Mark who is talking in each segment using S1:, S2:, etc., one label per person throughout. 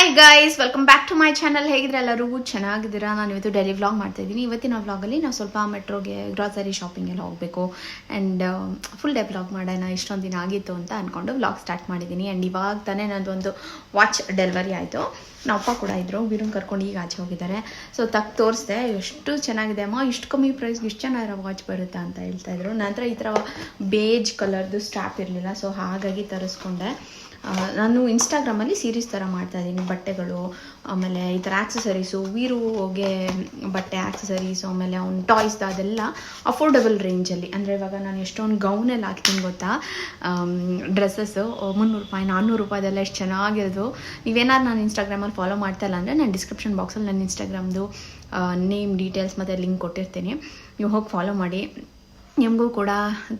S1: Hi guys welcome back to my channel ಹೇಗಿದ್ರೆ ಎಲ್ಲರೂ? ಚೆನ್ನಾಗಿದ್ದೀರಾ? ನಾನು ಇವತ್ತು ಡೈಲಿ ವ್ಲಾಗ್ ಮಾಡ್ತಾ ಇದ್ದೀನಿ. ಇವತ್ತಿನ ವ್ಲಾಗಲ್ಲಿ ನಾವು ಸ್ವಲ್ಪ ಮೆಟ್ರೋಗೆ ಗ್ರಾಸರಿ ಶಾಪಿಂಗ್ ಎಲ್ಲ ಹೋಗಬೇಕು. ಆ್ಯಂಡ್ ಫುಲ್ ಡೇ ವ್ಲಾಗ್ ಮಾಡೋಣ, ಇಷ್ಟೊಂದು ದಿನ ಆಗಿತ್ತು ಅಂತ ಅಂದ್ಕೊಂಡು ವ್ಲಾಗ್ ಸ್ಟಾರ್ಟ್ ಮಾಡಿದ್ದೀನಿ. ಆ್ಯಂಡ್ ಇವಾಗ ತಾನೇ ನನ್ನದೊಂದು ವಾಚ್ ಡೆಲಿವರಿ ಆಯಿತು. ನಮ್ಮ ಅಪ್ಪ ಕೂಡ ಇದ್ದರು ಬೀರೂನ್ ಕರ್ಕೊಂಡು ಈಗ ಆಚೆ ಹೋಗಿದ್ದಾರೆ. ಸೊ ತಕ್ ತೋರಿಸಿದೆ, ಎಷ್ಟು ಚೆನ್ನಾಗಿದೆ ಅಮ್ಮ? ಇಷ್ಟು ಕಮ್ಮಿ ಪ್ರೈಸ್ಗೆ ಇಷ್ಟು ಚೆನ್ನಾಗಿರೋ ವಾಚ್ ಬರುತ್ತಾ ಅಂತ ಹೇಳ್ತಾ ಇದ್ರು. ನಂತರ ಈ ಥರ ಬೇಜ್ ಕಲರ್ದು ಸ್ಟ್ಯಾಪ್ ಇರಲಿಲ್ಲ. ಸೊ ಹಾಗಾಗಿ ತರಿಸ್ಕೊಂಡೆ. ನಾನು ಇನ್ಸ್ಟಾಗ್ರಾಮಲ್ಲಿ ಸೀರೀಸ್ ಥರ ಮಾಡ್ತಾ ಇದ್ದೀನಿ, ಬಟ್ಟೆಗಳು, ಆಮೇಲೆ ಈ ಥರ ಆಕ್ಸಸರೀಸು ವೀರುಗೆ ಬಟ್ಟೆ ಆಕ್ಸಸರೀಸು ಆಮೇಲೆ ಅವ್ನ ಟಾಯ್ಸ್ದು ಅದೆಲ್ಲ ಅಫೋರ್ಡಬಲ್ ರೇಂಜಲ್ಲಿ ಅಂದರೆ ಇವಾಗ ನಾನು ಎಷ್ಟೊಂದು ಗೌನೆಲ್ಲ ಹಾಕ್ತೀನಿ ಗೊತ್ತಾ? ಡ್ರೆಸ್ಸಸ್ಸು ಮುನ್ನೂರು ರೂಪಾಯಿ, ನಾನ್ನೂರು ರೂಪಾಯಿದೆಲ್ಲ ಎಷ್ಟು ಚೆನ್ನಾಗಿರೋದು. ನೀವೇನಾದ್ರು ನಾನು ಇನ್ಸ್ಟಾಗ್ರಾಮಲ್ಲಿ ಫಾಲೋ ಮಾಡ್ತಾ ಇಲ್ಲ ಅಂದರೆ ನಾನು ಡಿಸ್ಕ್ರಿಪ್ಷನ್ ಬಾಕ್ಸಲ್ಲಿ ನನ್ನ ಇನ್ಸ್ಟಾಗ್ರಾಮ್ದು ನೇಮ್ ಡೀಟೇಲ್ಸ್ ಮತ್ತು ಲಿಂಕ್ ಕೊಟ್ಟಿರ್ತೀನಿ. ನೀವು ಹೋಗಿ ಫಾಲೋ ಮಾಡಿ. ನಿಮಗೂ ಕೂಡ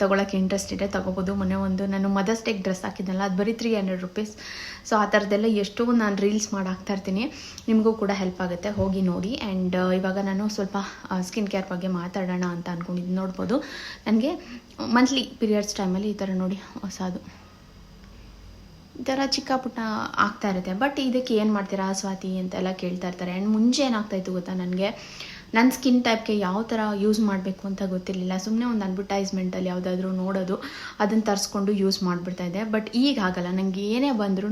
S1: ತೊಗೊಳಕ್ಕೆ ಇಂಟ್ರೆಸ್ಟ್ ಇದೆ, ತೊಗೋಬೋದು. ಮೊನ್ನೆ ಒಂದು ನಾನು ಮದರ್ಸ್ ಡೇಗೆ ಡ್ರೆಸ್ ಹಾಕಿದ್ನಲ್ಲ, ಅದು ಬರೀ ತ್ರೀ ಹಂಡ್ರೆಡ್ ರುಪೀಸ್ ಸೊ ಆ ಥರದ್ದೆಲ್ಲ ಎಷ್ಟೋ ನಾನು ರೀಲ್ಸ್ ಮಾಡಿ ಹಾಕ್ತಾ ಇರ್ತೀನಿ. ನಿಮಗೂ ಕೂಡ ಹೆಲ್ಪ್ ಆಗುತ್ತೆ. ಹೋಗಿ ನೋಡಿ. ಆ್ಯಂಡ್ ಇವಾಗ ನಾನು ಸ್ವಲ್ಪ ಸ್ಕಿನ್ ಕೇರ್ ಬಗ್ಗೆ ಮಾತಾಡೋಣ ಅಂತ ಅಂದ್ಕೊಂಡಿದ್ದು ನೋಡ್ಬೋದು. ನನಗೆ ಮಂತ್ಲಿ ಪೀರಿಯಡ್ಸ್ ಟೈಮಲ್ಲಿ ಈ ಥರ ನೋಡಿ ಹೊಸದು ಈ ಥರ ಚಿಕ್ಕ ಪುಟ್ಟ ಆಗ್ತಾ ಇರುತ್ತೆ. ಬಟ್ ಇದಕ್ಕೆ ಏನು ಮಾಡ್ತೀರಾ, ಸ್ವಾತಿ ಅಂತೆಲ್ಲ ಕೇಳ್ತಾ ಇರ್ತಾರೆ. ಆ್ಯಂಡ್ ಮುಂಚೆ ಏನಾಗ್ತಾಯಿತ್ತು ಗೊತ್ತಾ ನನಗೆ? ನನ್ನ ಸ್ಕಿನ್ ಟೈಪ್ಗೆ ಯಾವ ಥರ ಯೂಸ್ ಮಾಡಬೇಕು ಅಂತ ಗೊತ್ತಿರಲಿಲ್ಲ. ಸುಮ್ಮನೆ ಒಂದು ಅಡ್ವರ್ಟೈಸ್ಮೆಂಟಲ್ಲಿ ಯಾವುದಾದ್ರೂ ನೋಡೋದು ಅದನ್ನು ತರಿಸ್ಕೊಂಡು ಯೂಸ್ ಮಾಡಿಬಿಡ್ತಾ ಇದ್ದೆ. ಬಟ್ ಈಗ ಆಗಲ್ಲ. ನನಗೆ ಏನೇ ಬಂದ್ರೂ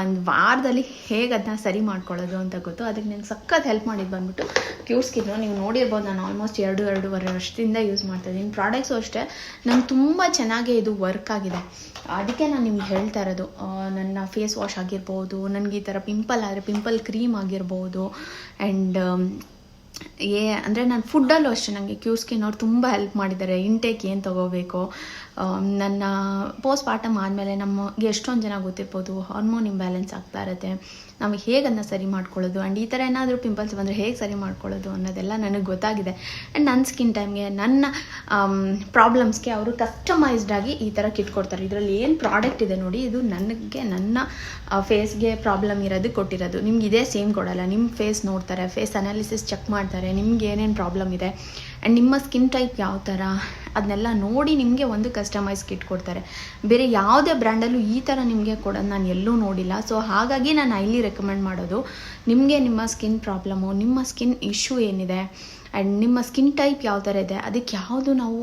S1: ಒಂದು ವಾರದಲ್ಲಿ ಹೇಗೆ ಅದನ್ನ ಸರಿ ಮಾಡ್ಕೊಳ್ಳೋದು ಅಂತ ಗೊತ್ತು. ಅದಕ್ಕೆ ನನಗೆ ಸಖತ್ ಹೆಲ್ಪ್ ಮಾಡಿದ್ದು ಬಂದ್ಬಿಟ್ಟು ಕ್ಯೂರ್ ಸ್ಕಿನ್ನು ನೀವು ನೋಡಿರ್ಬೋದು ನಾನು ಆಲ್ಮೋಸ್ಟ್ ಎರಡು, ಎರಡೂವರೆ ವರ್ಷದಿಂದ ಯೂಸ್ ಮಾಡ್ತಾ ಇದ್ದೀನಿ. ಪ್ರಾಡಕ್ಟ್ಸು ಅಷ್ಟೇ. ನಂಗೆ ತುಂಬ ಚೆನ್ನಾಗಿ ಇದು ವರ್ಕ್ ಆಗಿದೆ. ಅದಕ್ಕೆ ನಾನು ನಿಮ್ಗೆ ಹೇಳ್ತಾ ಇರೋದು ನನ್ನ ಫೇಸ್ ವಾಶ್ ಆಗಿರ್ಬೋದು, ನನಗೆ ಈ ಥರ ಪಿಂಪಲ್ ಆದರೆ ಪಿಂಪಲ್ ಕ್ರೀಮ್ ಆಗಿರ್ಬೋದು ಆ್ಯಂಡ್ ಏ, ಅಂದರೆ ನಾನು ಫುಡ್ಡಲ್ಲೂ ಅಷ್ಟೇ ನನಗೆ ಕ್ಯೂ ಸ್ಕಿನ್ ಅವ್ರು ತುಂಬ ಹೆಲ್ಪ್ ಮಾಡಿದ್ದಾರೆ. ಇಂಟೇಕ್ ಏನು ತೊಗೋಬೇಕು? ನನ್ನ ಪೋಸ್ಟ್ ಪಾರ್ಟಮ್ ಆದಮೇಲೆ ನಮಗೆ ಎಷ್ಟೊಂದು ಜನ ಗೊತ್ತಿರ್ಬೋದು ಹಾರ್ಮೋನ್ ಇಂಬ್ಯಾಲೆನ್ಸ್ ಆಗ್ತಾ ಇರುತ್ತೆ. ನಾವು ಹೇಗೆ ಅದನ್ನ ಸರಿ ಮಾಡ್ಕೊಳ್ಳೋದು? ಆ್ಯಂಡ್ ಈ ಥರ ಏನಾದರೂ ಪಿಂಪಲ್ಸ್ ಬಂದರೆ ಹೇಗೆ ಸರಿ ಮಾಡ್ಕೊಳ್ಳೋದು ಅನ್ನೋದೆಲ್ಲ ನನಗೆ ಗೊತ್ತಾಗಿದೆ. ಆ್ಯಂಡ್ ನನ್ನ ಸ್ಕಿನ್ ಟೈಮ್ಗೆ ನನ್ನ ಪ್ರಾಬ್ಲಮ್ಸ್ಗೆ ಅವರು ಕಸ್ಟಮೈಸ್ಡ್ ಆಗಿ ಈ ಥರ ಕಿಟ್ ಕೊಡ್ತಾರೆ. ಇದರಲ್ಲಿ ಏನು ಪ್ರಾಡಕ್ಟ್ ಇದೆ ನೋಡಿ, ಇದು ನನಗೆ, ನನ್ನ ಫೇಸ್ಗೆ ಪ್ರಾಬ್ಲಮ್ ಇರೋದು ಕೊಟ್ಟಿರೋದು. ನಿಮ್ಗೆ ಇದೇ ಸೇಮ್ ಕೊಡಲ್ಲ. ನಿಮ್ಮ ಫೇಸ್ ನೋಡ್ತಾರೆ ಫೇಸ್ ಅನಾಲಿಸಿಸ್ ಚೆಕ್ ಮಾಡ್ತಾರೆ, ನಿಮ್ಗೆ ಏನೇನು ಪ್ರಾಬ್ಲಮ್ ಇದೆ. ಆ್ಯಂಡ್ ನಿಮ್ಮ ಸ್ಕಿನ್ ಟೈಪ್ ಯಾವ ಥರ ಅದನ್ನೆಲ್ಲ ನೋಡಿ ನಿಮಗೆ ಒಂದು ಕಸ್ಟಮೈಸ್ ಕಿಟ್ ಕೊಡ್ತಾರೆ. ಬೇರೆ ಯಾವುದೇ ಬ್ರ್ಯಾಂಡಲ್ಲೂ ಈ ಥರ ನಿಮಗೆ ಕೊಡೋದು ನಾನು ಎಲ್ಲೂ ನೋಡಿಲ್ಲ. ಸೊ ಹಾಗಾಗಿ ನಾನು ಐಲಿ ರೆಕಮೆಂಡ್ ಮಾಡೋದು. ನಿಮಗೆ ನಿಮ್ಮ ಸ್ಕಿನ್ ಪ್ರಾಬ್ಲಮು ನಿಮ್ಮ ಸ್ಕಿನ್ ಇಶ್ಯೂ ಏನಿದೆ ಆ್ಯಂಡ್ ನಿಮ್ಮ ಸ್ಕಿನ್ ಟೈಪ್ ಯಾವ ಥರ ಇದೆ, ಅದಕ್ಕೆ ಯಾವುದು ನಾವು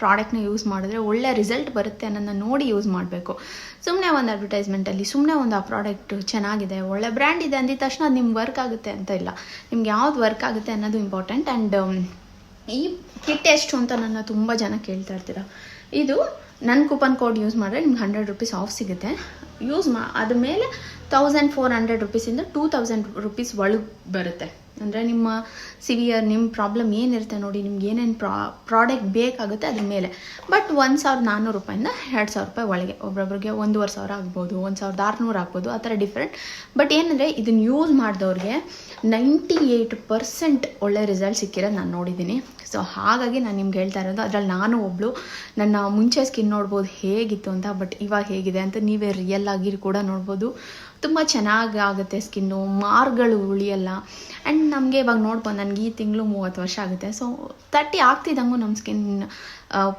S1: ಪ್ರಾಡಕ್ಟ್ನ ಯೂಸ್ ಮಾಡಿದ್ರೆ ಒಳ್ಳೆ ರಿಸಲ್ಟ್ ಬರುತ್ತೆ ಅನ್ನೋದನ್ನ ನೋಡಿ ಯೂಸ್ ಮಾಡಬೇಕು. ಸುಮ್ಮನೆ ಒಂದು ಅಡ್ವರ್ಟೈಸ್ಮೆಂಟಲ್ಲಿ ಸುಮ್ಮನೆ ಒಂದು ಆ ಪ್ರಾಡಕ್ಟ್ ಚೆನ್ನಾಗಿದೆ, ಒಳ್ಳೆ ಬ್ರ್ಯಾಂಡ್ ಇದೆ ಅಂದಿದ ತಕ್ಷಣ ಅದು ನಿಮ್ಗೆ ವರ್ಕ್ ಆಗುತ್ತೆ ಅಂತ ಇಲ್ಲ. ನಿಮ್ಗೆ ಯಾವ್ದು ವರ್ಕ್ ಆಗುತ್ತೆ ಅನ್ನೋದು ಇಂಪಾರ್ಟೆಂಟ್ ಆ್ಯಂಡ್ ಈ ಕಿಟ್ ಎಷ್ಟು ಅಂತ ನನ್ನ ತುಂಬ ಜನ ಕೇಳ್ತಾ ಇರ್ತೀರ. ಇದು ನನ್ನ ಕೂಪನ್ ಕೋಡ್ ಯೂಸ್ ಮಾಡಿದ್ರೆ ನಿಮ್ಗೆ ಹಂಡ್ರೆಡ್ ರುಪೀಸ್ ಆಫ್ ಸಿಗುತ್ತೆ. ಯೂಸ್ ಮಾ ಅದ ಮೇಲೆ ತೌಸಂಡ್ ಫೋರ್ ಹಂಡ್ರೆಡ್ ರುಪೀಸಿಂದ ಟೂ ತೌಸಂಡ್ ರುಪೀಸ್ ಒಳಗೆ ಬರುತ್ತೆ. ಅಂದರೆ ನಿಮ್ಮ ಸಿವಿಯರ್ ನಿಮ್ಮ ಪ್ರಾಬ್ಲಮ್ ಏನಿರುತ್ತೆ ನೋಡಿ, ನಿಮ್ಗೆ ಏನೇನು ಪ್ರಾ ಪ್ರಾಡಕ್ಟ್ ಬೇಕಾಗುತ್ತೆ ಅದ್ರ ಮೇಲೆ. ಬಟ್ ಒಂದು ಸಾವಿರದ ನಾನ್ನೂರು ರೂಪಾಯಿಂದ ಎರಡು ಸಾವಿರ ರೂಪಾಯಿ ಒಳಗೆ. ಒಬ್ಬೊಬ್ರಿಗೆ ಒಂದೂವರೆ ಸಾವಿರ ಆಗ್ಬೋದು, ಒಂದು ಸಾವಿರದ ಆರುನೂರು ಆಗ್ಬೋದು, ಆ ಥರ ಡಿಫ್ರೆಂಟ್ ಬಟ್ ಏನಂದರೆ ಇದನ್ನು ಯೂಸ್ ಮಾಡಿದವ್ರಿಗೆ ನೈಂಟಿ ಏಯ್ಟ್ ಪರ್ಸೆಂಟ್ ಒಳ್ಳೆ ರಿಸಲ್ಟ್ ಸಿಕ್ಕಿರೋದು ನಾನು ನೋಡಿದ್ದೀನಿ. ಸೊ ಹಾಗಾಗಿ ನಾನು ನಿಮ್ಗೆ ಹೇಳ್ತಾ ಇರೋದು, ಅದರಲ್ಲಿ ನಾನು ಒಬ್ಳು, ನನ್ನ ಮುಂಚೆ ಸ್ಕಿನ್ ನೋಡ್ಬೋದು ಹೇಗಿತ್ತು ಅಂತ ಬಟ್ ಇವಾಗ ಹೇಗಿದೆ ಅಂತ ನೀವೇ ರಿಯಲ್ ಆಗಿ ಕೂಡ ನೋಡ್ಬೋದು. ತುಂಬ ಚೆನ್ನಾಗಿ ಆಗುತ್ತೆ ಸ್ಕಿನ್ನು ಮಾರ್ಗಳು ಉಳಿಯಲ್ಲ. ಆ್ಯಂಡ್ ನಮಗೆ ಇವಾಗ ನೋಡ್ಬೋದು ನನಗೆ ಈ ತಿಂಗಳು ಮೂವತ್ತು ವರ್ಷ ಆಗುತ್ತೆ. ಸೊ ತರ್ಟಿ ಆಗ್ತಿದ್ದಂಗೂ ನಮ್ಮ ಸ್ಕಿನ್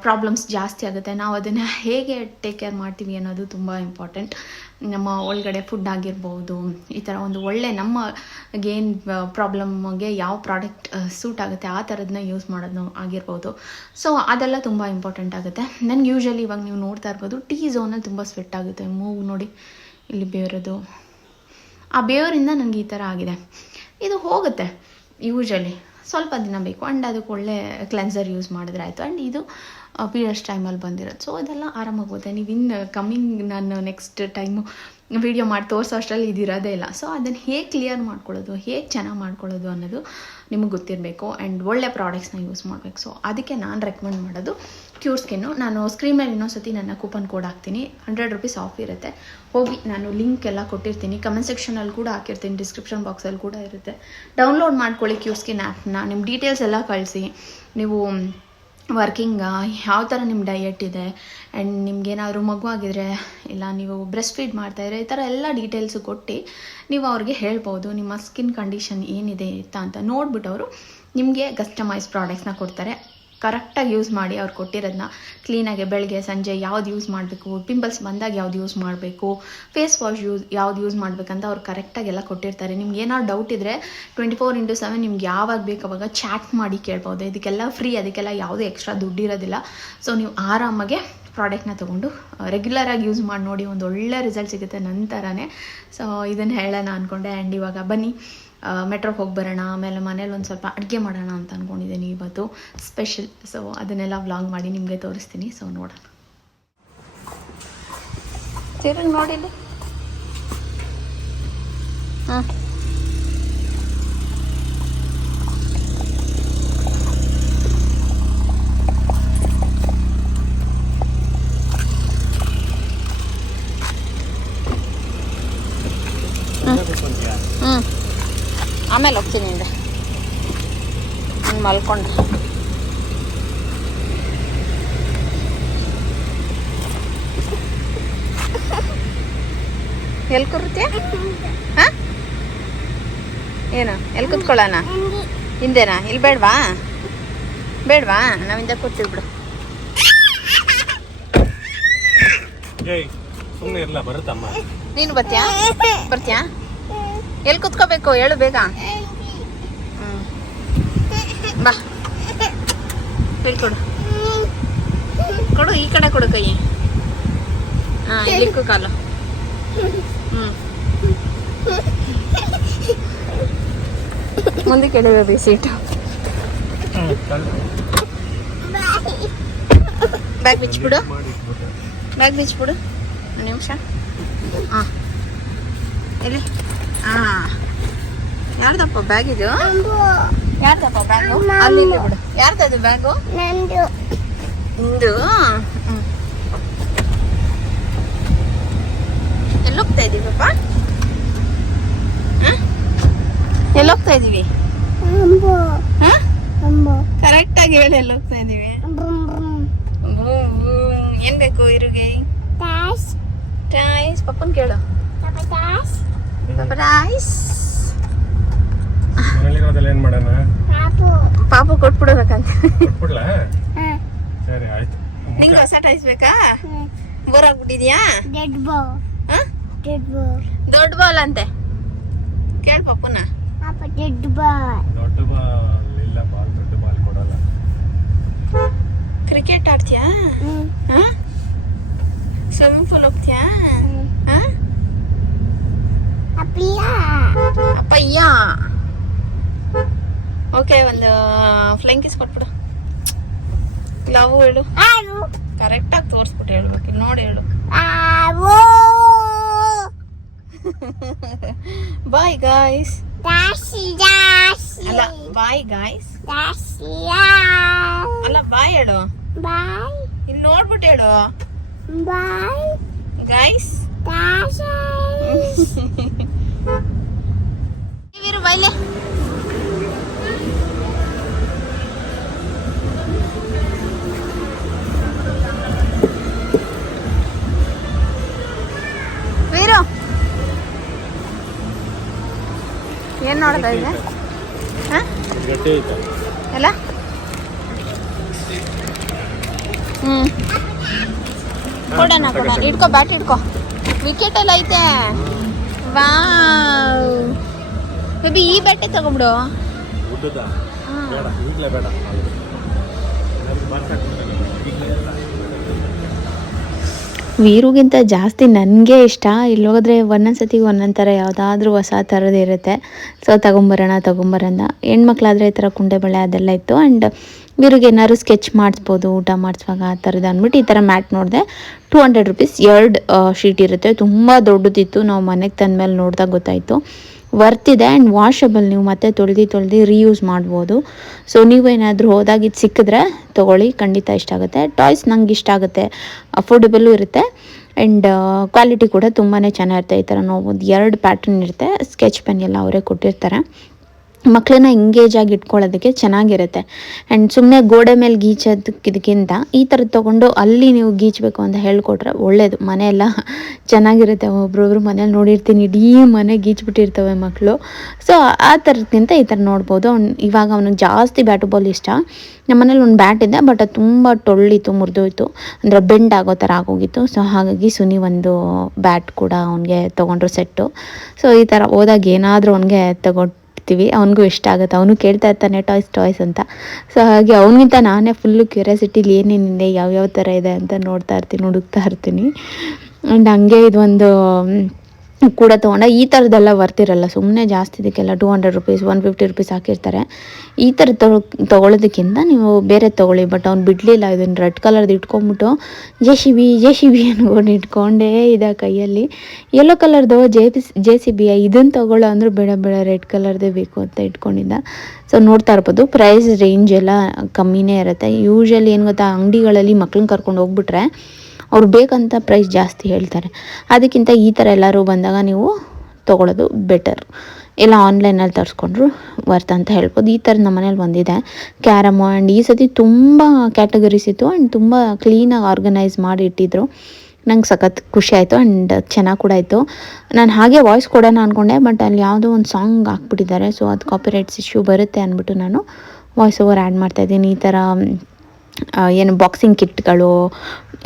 S1: ಪ್ರಾಬ್ಲಮ್ಸ್ ಜಾಸ್ತಿ ಆಗುತ್ತೆ. ನಾವು ಅದನ್ನು ಹೇಗೆ ಟೇಕ್ ಕೇರ್ ಮಾಡ್ತೀವಿ ಅನ್ನೋದು ತುಂಬ ಇಂಪಾರ್ಟೆಂಟ್ ನಮ್ಮ ಒಳಗಡೆ ಫುಡ್ ಆಗಿರ್ಬೋದು, ಈ ಥರ ಒಂದು ಒಳ್ಳೆ ನಮ್ಮ ಗೇನ್ ಪ್ರಾಬ್ಲಮ್ಗೆ ಯಾವ ಪ್ರಾಡಕ್ಟ್ ಸೂಟ್ ಆಗುತ್ತೆ, ಆ ಥರದನ್ನ ಯೂಸ್ ಮಾಡೋದು ಆಗಿರ್ಬೋದು. ಸೊ ಅದೆಲ್ಲ ತುಂಬ ಇಂಪಾರ್ಟೆಂಟ್ ಆಗುತ್ತೆ. ನನಗೆ ಯೂಶ್ವಲಿ ಇವಾಗ ನೀವು ನೋಡ್ತಾ ಇರ್ಬೋದು ಟೀ ಝೋನಲ್ಲಿ ತುಂಬ ಸ್ವೆಟ್ ಆಗುತ್ತೆ. ಮೂಗು ನೋಡಿ, ಇಲ್ಲಿ ಬೇರೋದು. ಆ ಬೇವರಿಂದ ನನಗೆ ಈ ಥರ ಆಗಿದೆ. ಇದು ಹೋಗುತ್ತೆ ಯೂಶಲಿ ಸ್ವಲ್ಪ ದಿನ ಬೇಕು. ಆ್ಯಂಡ್ ಅದಕ್ಕೆ ಒಳ್ಳೆ ಕ್ಲೆನ್ಸರ್ ಯೂಸ್ ಮಾಡಿದ್ರೆ ಆಯಿತು. ಆ್ಯಂಡ್ ಇದು ಪೀರಿಯಡ್ಸ್ ಟೈಮಲ್ಲಿ ಬಂದಿರೋದು. ಸೊ ಅದೆಲ್ಲ ಆರಾಮಾಗುತ್ತೆ ನೀವು ಇನ್ನು ಕಮ್ಮಿಂಗ್ ನಾನು ನೆಕ್ಸ್ಟ್ ಟೈಮು ವಿಡಿಯೋ ಮಾಡಿ ತೋರಿಸೋ ಅಷ್ಟರಲ್ಲಿ ಇದಿರೋದೇ ಇಲ್ಲ. ಸೊ ಅದನ್ನು ಹೇಗೆ ಕ್ಲಿಯರ್ ಮಾಡ್ಕೊಳ್ಳೋದು, ಹೇಗೆ ಚೆನ್ನಾಗಿ ಮಾಡ್ಕೊಳ್ಳೋದು ಅನ್ನೋದು ನಿಮಗೆ ಗೊತ್ತಿರಬೇಕು ಆ್ಯಂಡ್ ಒಳ್ಳೆ ಪ್ರಾಡಕ್ಟ್ಸ್ನ ಯೂಸ್ ಮಾಡಬೇಕು. ಸೊ ಅದಕ್ಕೆ ನಾನು ರೆಕಮೆಂಡ್ ಮಾಡೋದು ಕ್ಯೂರ್ ಸ್ಕಿನ್ನು ನಾನು ಸ್ಕ್ರೀನ್ ಮೇಲೆ ಇನ್ನೊಂದ್ಸತಿ ನನ್ನ ಕೂಪನ್ ಕೋಡ್ ಹಾಕ್ತೀನಿ. ಹಂಡ್ರೆಡ್ ರುಪೀಸ್ ಆಫ್ ಇರುತ್ತೆ. ಹೋಗಿ ನಾನು ಲಿಂಕ್ ಎಲ್ಲ ಕೊಟ್ಟಿರ್ತೀನಿ. ಕಮೆಂಟ್ ಸೆಕ್ಷನಲ್ಲಿ ಕೂಡ ಹಾಕಿರ್ತೀನಿ. ಡಿಸ್ಕ್ರಿಪ್ಷನ್ ಬಾಕ್ಸಲ್ಲಿ ಕೂಡ ಇರುತ್ತೆ. ಡೌನ್ಲೋಡ್ ಮಾಡ್ಕೊಳ್ಳಿ ಕ್ಯೂರ್ ಸ್ಕಿನ್ ಆ್ಯಪ್ನ ನಿಮ್ಮ ಡೀಟೇಲ್ಸ್ ಎಲ್ಲ ಕಳಿಸಿ. ನೀವು ವರ್ಕಿಂಗ, ಯಾವ ಥರ ನಿಮ್ಮ ಡಯಟ್ ಇದೆ? ಆ್ಯಂಡ್ ನಿಮ್ಗೇನಾದರೂ ಮಗು ಆಗಿದ್ರೆ, ಇಲ್ಲ ನೀವು ಬ್ರೆಸ್ಟ್ ಫೀಡ್ ಮಾಡ್ತಾಯಿದ್ರೆ ಈ ಥರ ಎಲ್ಲ ಡೀಟೇಲ್ಸು ಕೊಟ್ಟು ನೀವು ಅವ್ರಿಗೆ ಹೇಳ್ಬೋದು, ನಿಮ್ಮ ಸ್ಕಿನ್ ಕಂಡೀಷನ್ ಏನಿದೆ ಅಂತ ಅಂತ ನೋಡ್ಬಿಟ್ಟು ಅವರು ನಿಮಗೆ ಕಸ್ಟಮೈಸ್ ಪ್ರಾಡಕ್ಟ್ಸ್ನ ಕೊಡ್ತಾರೆ. ಕರೆಕ್ಟಾಗಿ ಯೂಸ್ ಮಾಡಿ ಅವ್ರು ಕೊಟ್ಟಿರೋದನ್ನ ಕ್ಲೀನಾಗಿ ಬೆಳಗ್ಗೆ, ಸಂಜೆ ಯಾವ್ದು ಯೂಸ್ ಮಾಡಬೇಕು ಪಿಂಪಲ್ಸ್ ಬಂದಾಗ ಯಾವ್ದು ಯೂಸ್ ಮಾಡಬೇಕು ಫೇಸ್ ವಾಶ್ ಯೂಸ್ ಯಾವ್ದು ಯೂಸ್ ಮಾಡಬೇಕಂತ ಅವ್ರು ಕರೆಕ್ಟಾಗಿ ಎಲ್ಲ ಕೊಟ್ಟಿರ್ತಾರೆ. ನಿಮ್ಗೆ ಏನಾದ್ರು ಡೌಟ್ ಇದ್ದರೆ ಟ್ವೆಂಟಿ ಫೋರ್ ಇಂಟು ಸೆವೆನ್ ನಿಮ್ಗೆ ಯಾವಾಗ ಬೇಕು ಅವಾಗ ಚಾಟ್ ಮಾಡಿ ಕೇಳ್ಬೋದು. ಇದಕ್ಕೆಲ್ಲ ಫ್ರೀ ಅದಕ್ಕೆಲ್ಲ ಯಾವುದೇ ಎಕ್ಸ್ಟ್ರಾ ದುಡ್ಡು ಇರೋದಿಲ್ಲ. ಸೊ ನೀವು ಆರಾಮಾಗೆ ಪ್ರಾಡಕ್ಟ್ನ ತೊಗೊಂಡು ರೆಗ್ಯುಲರಾಗಿ ಯೂಸ್ ಮಾಡಿ ನೋಡಿ ಒಂದು ಒಳ್ಳೆ ರಿಸಲ್ಟ್ ಸಿಗುತ್ತೆ ನನ್ನ ನಂತರನೇ ಸೊ ಇದನ್ನು ಹೇಳೋಣ ಅಂದ್ಕೊಂಡೆ ಆ್ಯಂಡ್ ಇವಾಗ ಬನ್ನಿ. ಮೆಟ್ರೋಗೆ ಹೋಗಿ ಬರೋಣ ಆಮೇಲೆ ಮನೇಲಿ ಒಂದು ಸ್ವಲ್ಪ ಅಡುಗೆ ಮಾಡೋಣ ಅಂತ ಅಂದ್ಕೊಂಡಿದ್ದೀನಿ ಇವತ್ತು. ಸ್ಪೆಷಲ್ ಸೊ ಅದನ್ನೆಲ್ಲ ವ್ಲಾಗ್ ಮಾಡಿ ನಿಮಗೆ ತೋರಿಸ್ತೀನಿ ಸೊ ನೋಡೋಣ. ತಿರುಗಿ ನೋಡಿಲ್ಲ? ಹಾಂ ಹ್ಞೂ ಆಮೇಲೆ ಹೋಗ್ತೀನಿ ಹಿಂದೆ ನಾನು ಮಲ್ಕೊಂಡ್ರೆ ಎಲ್ಲಿ ಕೂರುತ್ತೆ ಹಾಂ? ಏನು? ಎಲ್ಲಿ ಕೂತ್ಕೊಳ್ಳೋಣ? ಹಿಂದೆನಾ? ಇಲ್ಲಿ ಬೇಡವಾ? ಬೇಡವಾ? ನಾವಿಂದ ಹಿಂದೆ ಕೂರ್ತೀವಿ ಬಿಡು.
S2: ಸುಮ್ಮನೆ ಇರಲ್ಲ ಬರುತ್ತಮ್ಮ.
S1: ನೀನು ಬರ್ತೀಯಾ? ಬರ್ತೀಯಾ? ಎಲ್ಲಿ ಕೂತ್ಕೋಬೇಕು? ಹೇಳು ಬೇಗ. ಬಾ ಹೇಳ್ಕೊಡು ಕೊಡು ಈ ಕಡೆ ಕೊಡು ಕೈ ಹಾ ಇಲ್ಲಿಕ್ಕೂ ಕಾಲು ಹ್ಮ್ ಮುಂದಕ್ಕೆ ಎಳಿಬೇಕು ಸೀಟು ಬ್ಯಾಗ್ ಬಿಚ್ಬಿಡು ಬ್ಯಾಗ್ ಬಿಚ್ಬಿಡು ಒಂದು ನಿಮಿಷ ಹಾಂ ಎಲ್ಲಿ ಹಾಂ ಯಾರ್ದಪ್ಪ ಬ್ಯಾಗ್ ಇದು ಯಾರ್ದಪ್ಪ ಬ್ಯಾಗು ಅಲ್ಲಿ ಬಿಡು. ಯಾರ್ದದು ಬ್ಯಾಗು ನಿಂದು. ಹ್ಮ್. ಎಲ್ಲಿ ಹೋಗ್ತಾ ಇದೀವಪ್ಪ ಎಲ್ಲಿ ಹೋಗ್ತಾ ಇದೀವಿ? ಕರೆಕ್ಟಾಗಿ ಹೇಳಿ ಎಲ್ಲೋಗ್ತಾ ಇದೀವಿ. ಏನ್ ಬೇಕು ಇರುಗೆ? ಟಾಯ್ಸ್ ಪಪ್ಪನ್ ಕೇಳು. ರೈಸ್
S2: ಏನ್ ಮಾಡೋಣ?
S1: ಪಾಪು. ಕೊಟ್ಬಿಡ್ಬೇಕಂತ.
S2: ಕೊಡ್ಲಾ ಸರಿ ಆಯ್ತು.
S1: ನಿಂಗೆ ಹೊಸ ಟೈಸ್ ಬೇಕಾ? ಬೋರ್ ಆಗ್ಬಿಟ್ಟಿದ್ಯಾ?
S3: ಡೆಡ್.
S1: ಹ?
S3: Dead ball.
S1: ದೊಡ್ಡ ಬಾಲ್ ಅಂತೆ. ಕೇಳ ಪಾಪುನ.
S3: ಪಾಪ ಡೆಡ್ ಬಾಲ್
S2: ದೊಡ್ಡ ಬಾಲ್ ಇಲ್ಲ ಬಾಲ್ ದೊಡ್ಡ ಬಾಲ್ ಕೊಡಲ್ಲ.
S1: ಕ್ರಿಕೆಟ್ ಆಡ್ತೀಯಾ. ಸ್ವಿಮ್ಮಿಂಗ್ ಪೂಲ್ ಹೋಗ್ತೀಯಾ. ಅಪ್ಪಯ್ಯ. ಓಕೆ ಒಂದು ಫ್ಲೈಂಗ್ ಕಿಸ್ ಕೊಟ್ಬಿಡು. ಲವ್ ಹೇಳು. ಕರೆಕ್ಟಾಗಿ ತೋರಿಸ್ಬಿಟ್ಟು ಹೇಳ್ಬೇಕು. ನೋಡಿ ಹೇಳು.
S3: Bye guys.
S1: ಅಲ್ಲ ಬಾಯ್ ಗಾಯ್ಸ್. ಅಲ್ಲ ಬಾಯ್ ಹೇಳು.
S3: ಬಾಯ್
S1: ಇಲ್ಲಿ ನೋಡ್ಬಿಟ್ಟು ಹೇಳು.
S3: Bye
S1: guys ಬೈಲೆ. ಏನ್ ನೋಡ್ತಾ ಇದೆ ಹಾ? ಎಲ್ಲ? ಹ್ಮ್. ಕೊಡೋಣ ಕೊಡೋಣ. ಇಟ್ಕೋ ಬ್ಯಾಟ್ ಇಟ್ಕೋ. ವಿಕೆಟ್ ಎಲ್ಲ ಐತೆ. ವಾವ್ ಬೇಬಿ ಈ ಬ್ಯಾಟೆ ತಗೊಂಬಿಡು
S2: ಉದ್ದದ
S1: ವೀರುಗಿಂತ ಜಾಸ್ತಿ ನನಗೆ ಇಷ್ಟ. ಇಲ್ಲಿ ಒಂದೊಂದು ಸತಿಗೆ ಒಂದೊಂದು ಥರ ಯಾವುದಾದ್ರೂ ಹೊಸ ಥರದ್ದು ಇರುತ್ತೆ. ಸೊ ತಗೊಂಬರೋಣ ತಗೊಂಬರೋಣ ಹೆಣ್ಮಕ್ಳಾದರೆ ಈ ಥರ ಕುಂಡೆ ಬಳೆ ಅದೆಲ್ಲ ಇತ್ತು. ಆ್ಯಂಡ್ ವೀರಿಗೆ ಏನಾದ್ರು ಸ್ಕೆಚ್ ಮಾಡಿಸ್ಬೋದು, ಊಟ ಮಾಡಿಸುವಾಗ ಆ ಥರದ್ದು ಅಂದ್ಬಿಟ್ಟು ಈ ಥರ ಮ್ಯಾಟ್ ನೋಡಿದೆ. ಟೂ ಹಂಡ್ರೆಡ್ ರುಪೀಸ್ ಎರಡು ಶೀಟ್ ಇರುತ್ತೆ. ತುಂಬ ದೊಡ್ಡದಿತ್ತು. ನಾವು ಮನೆಗೆ ತಂದ ಮೇಲೆ ನೋಡಿದಾಗ ಗೊತ್ತಾಯಿತು. ವರ್ತ್ ಇದೆ ಆ್ಯಂಡ್ ವಾಷಬಲ್ ನೀವು ಮತ್ತೆ ತೊಳೆದು ತೊಳೆದು ರೀಯೂಸ್ ಮಾಡ್ಬೋದು. ಸೊ ನೀವೇನಾದರೂ ಹೋದಾಗ ಇದು ಸಿಕ್ಕಿದ್ರೆ ತೊಗೊಳ್ಳಿ, ಖಂಡಿತ ಇಷ್ಟ ಆಗುತ್ತೆ. ಟಾಯ್ಸ್ ನಂಗೆ ಇಷ್ಟ ಆಗುತ್ತೆ. ಅಫೋರ್ಡೆಬಲ್ಲು ಇರುತ್ತೆ. ಆ್ಯಂಡ್ ಕ್ವಾಲಿಟಿ ಕೂಡ ತುಂಬಾ ಚೆನ್ನಾಗಿರುತ್ತೆ. ಈ ಥರ ನೋಡ್ಬೋದು. ಎರಡು ಪ್ಯಾಟರ್ನ್ ಇರುತ್ತೆ. ಸ್ಕೆಚ್ ಪೆನ್ ಎಲ್ಲ ಅವರೇ ಕೊಟ್ಟಿರ್ತಾರೆ. ಮಕ್ಕಳನ್ನ ಎಂಗೇಜ್ ಆಗಿ ಇಟ್ಕೊಳ್ಳೋದಕ್ಕೆ ಚೆನ್ನಾಗಿರುತ್ತೆ. ಆ್ಯಂಡ್ ಸುಮ್ಮನೆ ಗೋಡೆ ಮೇಲೆ ಗೀಚೋದಕ್ಕಿದಕ್ಕಿಂತ ಈ ಥರದ್ದು ತೊಗೊಂಡು ಅಲ್ಲಿ ನೀವು ಗೀಚಬೇಕು ಅಂತ ಹೇಳ್ಕೊಟ್ರೆ ಒಳ್ಳೇದು. ಮನೆಯೆಲ್ಲ ಚೆನ್ನಾಗಿರುತ್ತೆ. ಒಬ್ರೊಬ್ರು ಮನೇಲಿ ನೋಡಿರ್ತೀನಿ, ಇಡೀ ಮನೆ ಗೀಚ್ಬಿಟ್ಟಿರ್ತವೆ ಮಕ್ಕಳು ಸೊ ಆ ಥರದ್ಕಿಂತ ಈ ಥರ ನೋಡ್ಬೋದು. ಅವ್ನು ಇವಾಗ ಅವನಿಗೆ ಜಾಸ್ತಿ ಬ್ಯಾಟು ಬಾಲ್ ಇಷ್ಟ. ನಮ್ಮನೇಲಿ ಒಂದು ಬ್ಯಾಟ್ ಇದೆ, ಬಟ್ ಅದು ತುಂಬ ಟೊಳ್ಳಿತ್ತು, ಮುರಿದೋಯ್ತು. ಅಂದರೆ ಬೆಂಡ್ ಆಗೋ ಥರ ಆಗೋಗಿತ್ತು. ಸೊ ಹಾಗಾಗಿ ಸುನಿ ಒಂದು ಬ್ಯಾಟ್ ಕೂಡ ಅವನಿಗೆ ತೊಗೊಂಡ್ರು ಸೆಟ್ಟು. ಸೊ ಈ ಥರ ಹೋದಾಗ ಏನಾದರೂ ಅವನಿಗೆ ತಗೊಳ್ತೀವಿ ಅವನಿಗೂ ಇಷ್ಟ ಆಗುತ್ತೆ. ಅವನು ಕೇಳ್ತಾ ಇರ್ತಾನೆ, ಟಾಯ್ಸ್ ಟಾಯ್ಸ್ ಅಂತ. ಸೊ ಹಾಗೆ ಅವನಿಗಿಂತ ನಾನೇ ಫುಲ್ಲು ಕ್ಯೂರಿಯಾಸಿಟಿಲಿ ಏನೇನಿದೆ ಯಾವ್ಯಾವ ಥರ ಇದೆ ಅಂತ ನೋಡ್ತಾ ಇರ್ತೀನಿ, ಹುಡುಕ್ತಾ ಇರ್ತೀನಿ. ಆ್ಯಂಡ್ ಹಂಗೆ ಇದೊಂದು ಕೂಡ ತೊಗೊಂಡ, ಈ ಥರದ್ದೆಲ್ಲ ಬರ್ತಿರಲ್ಲ ಸುಮ್ಮನೆ ಜಾಸ್ತಿ ಇದಕ್ಕೆಲ್ಲ two hundred rupees one fifty rupees ಹಾಕಿರ್ತಾರೆ. ಈ ಥರ ತೊಗೊಳ್ಳೋದಕ್ಕಿಂತ ನೀವು ಬೇರೆ ತೊಗೊಳ್ಳಿ ಬಟ್ ಅವ್ನು ಬಿಡಲಿಲ್ಲ ಇದನ್ನು ರೆಡ್ ಕಲರ್ದು ಇಟ್ಕೊಂಬಿಟ್ಟು J C B J C B ಅನ್ಕೊಂಡು ಇಟ್ಕೊಂಡೇ ಇದೆ ಕೈಯಲ್ಲಿ. ಯೆಲ್ಲೋ ಕಲರ್ದು J P J C B ಇದನ್ನು ತೊಗೊಳ್ಳೋ ಅಂದರೆ ಬೇಡ ಬೇಡ ರೆಡ್ ಕಲರ್ದೇ ಬೇಕು ಅಂತ ಇಟ್ಕೊಂಡಿದ್ದ. ಸೊ ನೋಡ್ತಾ ಇರ್ಬೋದು ಪ್ರೈಸ್ ರೇಂಜ್ ಎಲ್ಲ ಕಮ್ಮಿನೇ ಇರುತ್ತೆ. ಯೂಶ್ವಲಿ ಏನು ಗೊತ್ತಾ, ಅಂಗಡಿಗಳಲ್ಲಿ ಮಕ್ಳನ್ನ ಕರ್ಕೊಂಡು ಹೋಗ್ಬಿಟ್ರೆ ಅವ್ರು ಬೇಕಂತ ಪ್ರೈಸ್ ಜಾಸ್ತಿ ಹೇಳ್ತಾರೆ. ಅದಕ್ಕಿಂತ ಈ ಥರ ಎಲ್ಲರೂ ಬಂದಾಗ ನೀವು ತೊಗೊಳೋದು ಬೆಟರ್ ಇಲ್ಲ ಆನ್ಲೈನಲ್ಲಿ ತರಿಸ್ಕೊಂಡ್ರು ವರ್ತ್ ಅಂತ ಹೇಳ್ಬೋದು. ಈ ಥರ ನಮ್ಮ ಮನೇಲಿ ಬಂದಿದೆ. ಕ್ಯಾರಮ್ ಆ್ಯಂಡ್ ಈ ಸತಿ ತುಂಬ ಕ್ಯಾಟಗರೀಸ್ ಇತ್ತು ಆ್ಯಂಡ್ ತುಂಬ ಕ್ಲೀನಾಗಿ ಆರ್ಗನೈಸ್ ಮಾಡಿ ಇಟ್ಟಿದ್ರು. ನಂಗೆ ಸಖತ್ ಖುಷಿ ಆಯಿತು ಆ್ಯಂಡ್ ಚೆನ್ನಾಗಿ ಕೂಡ ಆಯಿತು. ನಾನು ಹಾಗೆ ವಾಯ್ಸ್ ಕೊಡೋಣ ಅಂದ್ಕೊಂಡೆ ಬಟ್ ಅಲ್ಲಿ ಯಾವುದೋ ಒಂದು ಸಾಂಗ್ ಹಾಕ್ಬಿಟ್ಟಿದ್ದಾರೆ ಸೊ ಅದು ಕಾಪಿರೈಟ್ಸ್ ಇಶ್ಯೂ ಬರುತ್ತೆ ಅಂದ್ಬಿಟ್ಟು ನಾನು ವಾಯ್ಸ್ ಓವರ್ ಆ್ಯಡ್ ಮಾಡ್ತಾಯಿದ್ದೀನಿ ಈ ಥರ ಏನು ಬಾಕ್ಸಿಂಗ್ ಕಿಟ್ಗಳು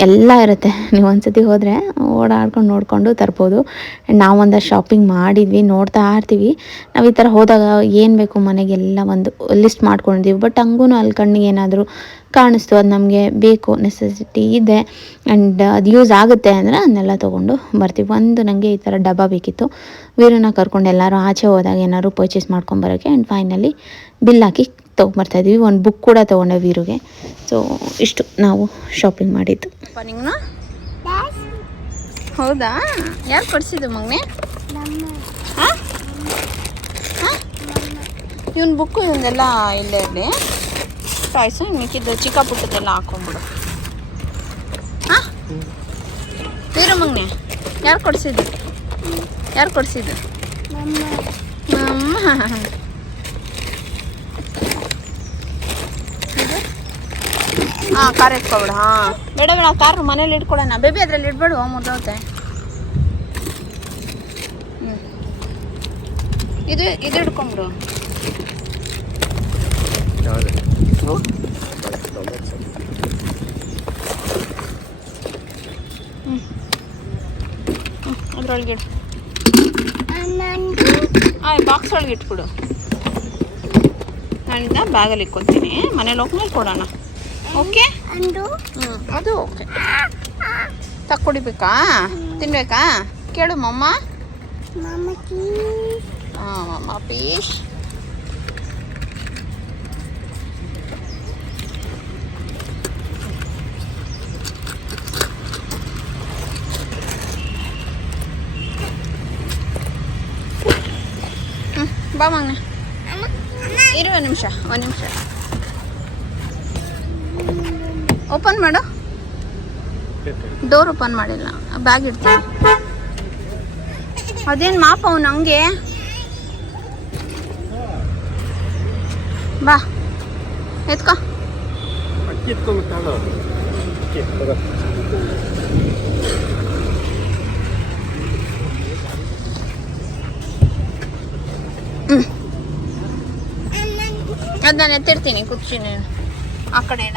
S1: ಎಲ್ಲ ಇರುತ್ತೆ. ನೀವು ಒಂದ್ಸತಿ ಹೋದರೆ ಓಡಾಡ್ಕೊಂಡು ನೋಡಿಕೊಂಡು ತರ್ಬೋದು. ಆ್ಯಂಡ್ ನಾವೊಂದು ಶಾಪಿಂಗ್ ಮಾಡಿದ್ವಿ, ನೋಡ್ತಾ ಇರ್ತೀವಿ. ನಾವು ಈ ಥರ ಹೋದಾಗ ಏನು ಬೇಕು ಮನೆಗೆಲ್ಲ ಒಂದು ಲಿಸ್ಟ್ ಮಾಡ್ಕೊಂಡಿದ್ದೀವಿ ಬಟ್ ಹಂಗೂ ಅಲ್ಲಿ ಕಣ್ಣಿಗೆ ಏನಾದರೂ ಕಾಣಿಸ್ತು, ಅದು ನಮಗೆ ಬೇಕು ನೆಸೆಸಿಟಿ ಇದೆ. ಆ್ಯಂಡ್ ಅದು ಯೂಸ್ ಆಗುತ್ತೆ ಅಂದರೆ ಅದನ್ನೆಲ್ಲ ತೊಗೊಂಡು ಬರ್ತೀವಿ. ಒಂದು ನನಗೆ ಈ ಥರ ಡಬ್ಬ ಬೇಕಿತ್ತು. ವೀರನ್ನ ಕರ್ಕೊಂಡು ಎಲ್ಲರೂ ಆಚೆ ಹೋದಾಗ ಏನಾದ್ರು ಪರ್ಚೇಸ್ ಮಾಡ್ಕೊಂಬರೋಕ್ಕೆ ಆ್ಯಂಡ್ ಫೈನಲಿ ಬಿಲ್ ಹಾಕಿ ತೊಗೊಂಬರ್ತಾ ಇದ್ದೀವಿ ಒಂದು ಬುಕ್ ಕೂಡ ತೊಗೊಂಡೆ ವೀರುಗೆ. ಸೊ ಇಷ್ಟು ನಾವು ಶಾಪಿಂಗ್ ಮಾಡಿದ್ದು. ಹೌದಾ? ಯಾರು ಕೊಡಿಸಿದ್ದು ಮಗನೆ. ಹಾಂ? ಇವನ್ ಬುಕ್ಕು ಇವನ್ನೆಲ್ಲ ಇಲ್ಲೇ ಇರಲಿ. ಪ್ರಾಯ್ಸು ಮಿಕ್ಕಿದ್ದು ಚಿಕ್ಕ ಪುಟ್ಟದೆಲ್ಲ ಹಾಕೊಂಬಿಡು ಹಾಂ? ವೀರು ಮಗನೆ ಯಾರು ಕೊಡಿಸಿದ್ದು? ಯಾರು ಕೊಡಿಸಿದ್ದು?
S3: Mama.
S1: ಅಮ್ಮ ಹಾಂ ಕಾರ್ ಎತ್ಕೊಬಿಡು, ಹಾಂ. ಬೇಡ ಬೇಡ ಕಾರ್ ಮನೇಲಿ ಇಟ್ಕೊಡೋಣ ಬೇಬಿ ಅದ್ರಲ್ಲಿ ಇಡ್ಬೇಡು ಮುರ್ದೋತೆ ಹ್ಞೂ ಇದು ಇದು ಇಟ್ಕೊಂಬಿಡು. ಅದ್ರೊಳಗೆ ಇಡು.
S3: Anandu.
S1: ಆಯ್ ಬಾಕ್ಸ್ ಒಳಗೆ ಇಟ್ಬಿಡು. ನಾನಿದ್ದ ಬ್ಯಾಗಲ್ಲಿ ಇಕ್ಕೊತೀನಿ ಮನೇಲಿ ಹೋಗ್ಮೇಲೆ ಕೊಡೋಣ. Okay
S3: Andu.
S1: ಹ್ಞೂ ಅದು ಓಕೆ ತಕ್ಕೊಡಿಬೇಕಾ? ತಿನ್ಬೇಕಾ? ಕೇಳು ಮಮ್ಮ
S3: Mama kiss.
S1: ಹಾಂ ಮಮ್ಮ ಪೀಶ್ ಹ್ಞೂ ಬಾ ಮಗನ ಇರು ಒಂದು ನಿಮಿಷ ಒಂದು ನಿಮಿಷ. ಓಪನ್ ಮಾಡು. ಡೋರ್ ಓಪನ್ ಮಾಡಿಲ್ಲ. ಬ್ಯಾಗ್ ಇಡ್ತೀನಿ. ಅದೇನು ಮಾಪ ಅವನು ಹಂಗೆ ಬಾ. ಎತ್ಕೋ. ಅದು ನಾನು ಎತ್ತಿರ್ತೀನಿ ಕುಚ್ಚಿ ನೀನು. ಆ ಕಡೆ ಇಡ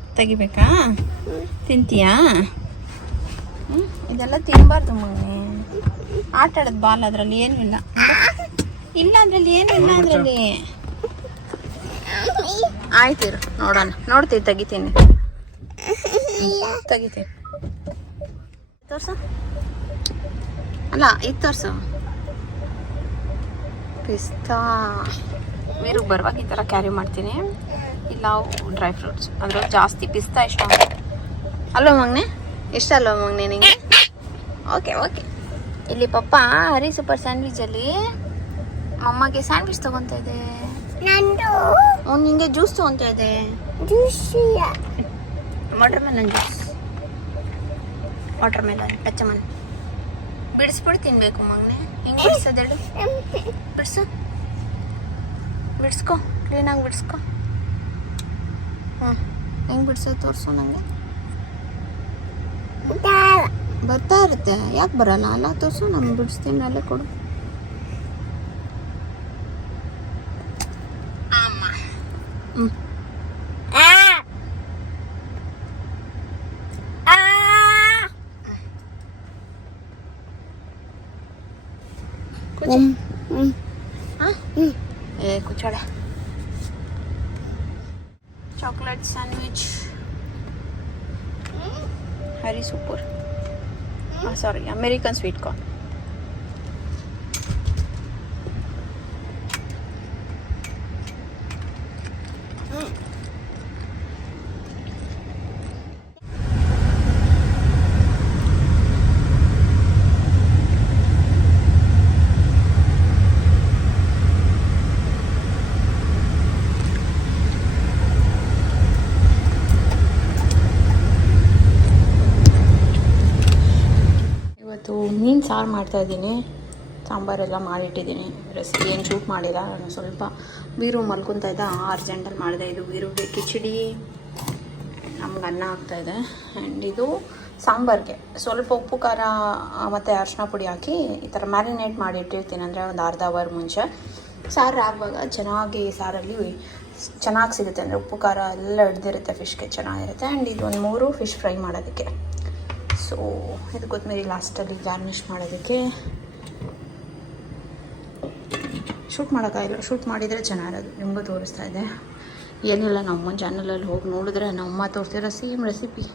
S1: ತೆಗಿಬೇಕಾ? ತಿಂತೀಯಾ? ಇದೆಲ್ಲ ತಿನ್ನಬಾರ್ದು ಮಗನೇ. ಆಟ ಆಡೋದು ಬಾಲ್ ಅದರಲ್ಲಿ ಏನೂ ಇಲ್ಲ. ಇಲ್ಲ ಅದರಲ್ಲಿ ಏನು ಇಲ್ಲ ಅದರಲ್ಲಿ. ಆಯ್ತು ಇರು ನೋಡೋಣ. ನೋಡ್ತೀವಿ ತೆಗಿತೀನಿ. ತೆಗಿತೀನಿ. ತೋರ್ಸು? ಅಲ್ಲ ಇದು ತೋರ್ಸು. ಪಿಸ್ತಾ. ಮೀರು ಬರುವಾಗ ಈ ಥರ ಕ್ಯಾರಿ ಮಾಡ್ತೀನಿ. ಇಲ್ಲ ಡ್ರೈ ಫ್ರೂಟ್ಸ್ ಅಂದ್ರೆ ಜಾಸ್ತಿ ಪಿಸ್ತಾ ಇಷ್ಟ ಅಲ್ವಾ ಮಗ್ನೆ? ಇಷ್ಟ ಅಲ್ವಾ ಮಗ್ನೆ ನಿಂಗೆ? ಓಕೆ ಓಕೆ ಇಲ್ಲಿ ಪಪ್ಪ ಹರಿ ಸೂಪರ್ ಸ್ಯಾಂಡ್ವಿಚಲ್ಲಿ ಅಮ್ಮಗೆ ಸ್ಯಾಂಡ್ವಿಚ್ ತಗೊಂತ ಇದೆ. ಅವ್ನು ನಿಂಗೆ ಜ್ಯೂಸ್ ತಗೊಂತ ಇದೆ.
S3: Juice
S1: watermelon juice watermelon ಪಚ್ಚಮನ್ ಬಿಡಿಸ್ಬಿಟ್ಟು ತಿನ್ಬೇಕು ಮಗ್ನೆ. ಹಿಂಗೆ ಬಿಡಿಸೋದೇಳು ಬಿಡಿಸು. ಬಿಡಿಸ್ಕೊ ಕ್ಲೀನಾಗಿ ಬಿಡಿಸ್ಕೊ. ಹ್ಞೂ ಹೆಂಗೆ ಬಿಡಿಸೋದು ತೋರಿಸು ನನಗೆ ಬರ್ತಾ ಇರುತ್ತೆ ಯಾಕೆ ಬರಲ್ಲ ಅಲ್ಲ ತೋರಿಸು ನಾನು ಬಿಡಿಸ್ತೀನಿ ಅಲ್ಲೇ ಕೊಡು ಅಮ್ಮ ಹ್ಞೂ ಕುಚಿ ಹಾಂ ಏ ಕುಚ್ಚಾಳೆ ಚಾಕ್ಲೇಟ್ ಸ್ಯಾಂಡ್ವಿಚ್ ಹರಿ super sorry American sweet corn ಇವತ್ತು ಮೀನು ಸಾರು ಮಾಡ್ತಾಯಿದ್ದೀನಿ ಸಾಂಬಾರೆಲ್ಲ ಮಾಡಿಟ್ಟಿದ್ದೀನಿ. ರೆಸಿಪಿ ಏನು ಶೂಟ್ ಮಾಡಿಲ್ಲ, ನಾನು ಸ್ವಲ್ಪ ಬೀರು ಮಲ್ಕೊತಾ ಇದ್ದ. ಅರ್ಜೆಂಟಲ್ಲಿ ಮಾಡಿದೆ ಇದು ಬೀರು ಕಿಚಡಿ. ನಮ್ಗೆ ಅನ್ನ ಆಗ್ತಾಯಿದೆ ಆ್ಯಂಡ್ ಇದು ಸಾಂಬಾರಿಗೆ. ಸ್ವಲ್ಪ ಉಪ್ಪು, ಖಾರ ಮತ್ತು ಅರಿಶಿನ ಪುಡಿ ಹಾಕಿ ಈ ಥರ ಮ್ಯಾರಿನೇಟ್ ಮಾಡಿ ಇಟ್ಟಿರ್ತೀನಿ. ಅಂದರೆ ಒಂದು ಅರ್ಧ ಅವರ್ ಮುಂಚೆ. ಸಾರು ಆಗುವಾಗ ಚೆನ್ನಾಗಿ ಸಾರಲ್ಲಿ ಚೆನ್ನಾಗಿ ಸಿಗುತ್ತೆ. ಅಂದರೆ ಉಪ್ಪು, ಖಾರ ಎಲ್ಲ ಹಿಡ್ದಿರುತ್ತೆ ಫಿಶ್ಗೆ ಚೆನ್ನಾಗಿರುತ್ತೆ. ಆ್ಯಂಡ್ ಇದು ಒಂದು ಮೂರು ಫಿಶ್ ಫ್ರೈ ಮಾಡೋದಕ್ಕೆ. ಸೊ ಇದು ಕೊತ್ತಂಬರಿ ಲಾಸ್ಟಲ್ಲಿ ಗಾರ್ನಿಷ್ ಮಾಡೋದಕ್ಕೆ ಶೂಟ್ ಮಾಡೋಕ್ಕಾಗಿಲ್ಲ ಶೂಟ್ ಮಾಡಿದರೆ ಚೆನ್ನಾಗಿರೋದು, ನಿಮಗೂ ತೋರಿಸ್ತಾ ಇದೆ. ಏನಿಲ್ಲ, ನಮ್ಮ ಚಾನಲಲ್ಲಿ ಹೋಗಿ ನೋಡಿದ್ರೆ ನಮ್ಮ ತೋರಿಸಿರೋ ಸೇಮ್ ರೆಸಿಪಿ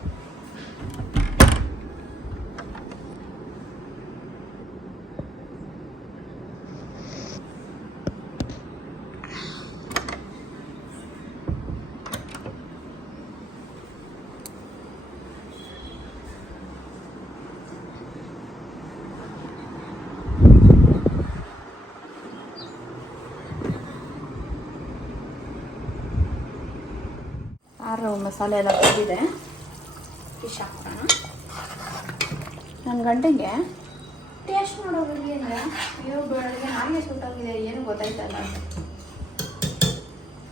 S1: ಸಾರು ಮಸಾಲೆ ಎಲ್ಲ ಬಂದಿದೆ ಫಿಶ್ ಹಾಕೋಣ ನನ್ನ ಗಂಟೆಗೆ ಟೇಸ್ಟ್ ಮಾಡೋದ್ರಲ್ಲಿ ಅಂದರೆ ಅಯ್ಯೋ ಬೆಳಗ್ಗೆ ಹಾಗೆ ಆಗಿದೆ ಏನು ಗೊತ್ತಾಯ್ತಲ್ಲ.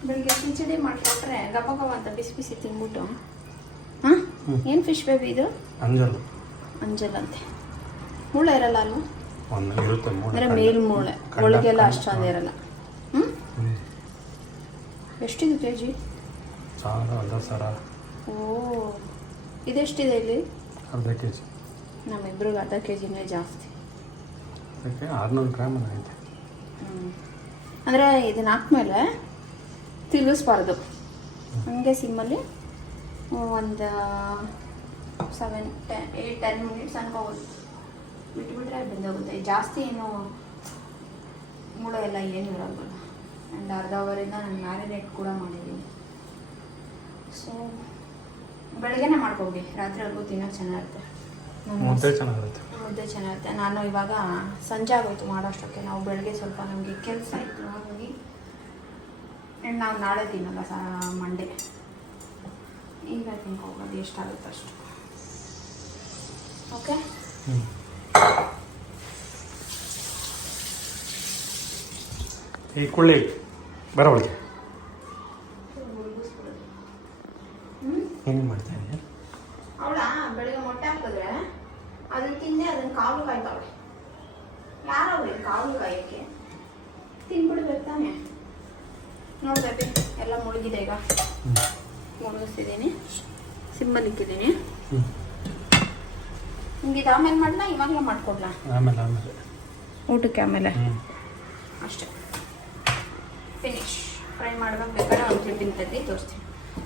S1: ಬೆಳಿಗ್ಗೆ ಕಿಚಡಿ ಮಾಡಿಕೊಟ್ರೆ ಗಬ ಗಬ ಅಂತ ಬಿಸಿ ಬಿಸಿ ತಿಂದ್ಬಿಟ್ಟು ಹಾಂ? ಏನು ಫಿಶ್ ಬೇಬಿ ಇದು?
S2: ಅಂಜಲ್.
S1: ಅಂಜಲ್ ಅಂತೆ. ಮೂಳೆ ಇರಲ್ಲ ಅಲ್ವ? ಅಂದರೆ ಮೇಲ್ ಮೂಳೆ. ಒಳಗೆಲ್ಲ ಅಷ್ಟೊಂದು ಇರಲ್ಲ. ಹ್ಞೂ ಎಷ್ಟಿದೆ ಕೆ ಜಿ
S2: ಸಾರ ಅಲ್ಲ ಸಾರ.
S1: ಓ ಇದೆಷ್ಟಿದೆ ಇಲ್ಲಿ?
S2: ಅರ್ಧ ಕೆ ಜಿ
S1: ನಮ್ಮಿಬ್ರಿಗೆ ಅರ್ಧ ಕೆ ಜಿನೇ ಜಾಸ್ತಿ.
S2: ಅದಕ್ಕೆ ಆರುನೂರು ಗ್ರಾಮ್ ಐತೆ.
S1: ಅಂದರೆ ಇದನ್ನ ಹಾಕ್ಮೇಲೆ ತಿರುಗಿಸ್ಬಾರ್ದು. ಹಂಗೆ ಸಿಮ್ಮಲ್ಲಿ ಒಂದು seven ten eight ten minutes ಅನ್ಕೋಬೋದು ಬಿಟ್ಬಿಟ್ರೆ ಬೆಂದೋಗುತ್ತೆ. ಜಾಸ್ತಿ ಏನು ಮುಳ ಎಲ್ಲ ಏನು ಇರೋಲ್ಲ ಆ್ಯಂಡ್ ಅರ್ಧ ಅವರಿಂದ ನಾನು ಮ್ಯಾರಿನೇಟ್ ಕೂಡ ಮಾಡಿದ್ದೀನಿ ಸೊ ಬೆಳಗ್ಗೆನೇ ಮಾಡ್ಕೋಗಿ ರಾತ್ರಿವರೆಗೂ ತಿನ್ನೋ ಚೆನ್ನಾಗಿರುತ್ತೆ. ನಾನು
S2: ಮುದ್ದೆ ಚೆನ್ನಾಗಿರುತ್ತೆ.
S1: ಮುದ್ದೆ ಚೆನ್ನಾಗಿರುತ್ತೆ. ನಾನು ಇವಾಗ ಸಂಜೆ ಆಗೋಯ್ತು ಮಾಡೋಷ್ಟಕ್ಕೆ. ನಾವು ಬೆಳಗ್ಗೆ ಸ್ವಲ್ಪ ನಮಗೆ ಕೆಲಸ ಇತ್ತು. ಹಾಗಾಗಿ ಆ್ಯಂಡ್ ನಾವು ನಾಳೆ ತಿನ್ನಲ್ಲ ಸ ಮಂಡೇ ಈಗ ತಿನ್ಕೋಬೋದು ಎಷ್ಟಾಗುತ್ತೆ ಅಷ್ಟು. ಓಕೆ
S2: ಈ ಕುಳ್ಳಿ ಬರ ಏನು ಮಾಡ್ತಾ ಇದೆ
S1: ಅವಳ ಬೆಳಗ್ಗೆ ಮೊಟ್ಟೆ ಹಾಕಿದ್ರೆ ಅದನ್ನ ತಿಂದೆ ಅದನ್ನ ಕಾಲು ಕಾಯ್ತಾವಳೆ ಯಾರವ್ರೆ ಕಾಲು ಕಾಯಕ್ಕೆ ತಿನ್ಬಿಡ್ಬೇಕು ತಾನೆ. ನೋಡ್ಬೇಕು ಎಲ್ಲ ಮುಳುಗಿದೆ ಈಗ. ಮುಳುಗಿಸ್ತಿದ್ದೀನಿ ಸಿಮ್ಮಲ್ಲಿ ಇಕ್ಕಿದ್ದೀನಿ ನಿಮ್ಗೆ ಇದು ಆಮೇಲೆ ಮಾಡಲ ಇವಾಗಲೇ ಮಾಡ್ಕೊಡ್ಲಾ?
S2: ಆಮೇಲೆ ಆಮೇಲೆ.
S1: ಊಟಕ್ಕೆ ಆಮೇಲೆ. ಅಷ್ಟೇ. ಫಿನಿಶ್ ಫ್ರೈ ಮಾಡ್ಬೇಕು ಬೇಕಾದ್ರೆ ಒಂದು ತಿಂತೈತಿ ತೋರಿಸ್ತೀನಿ.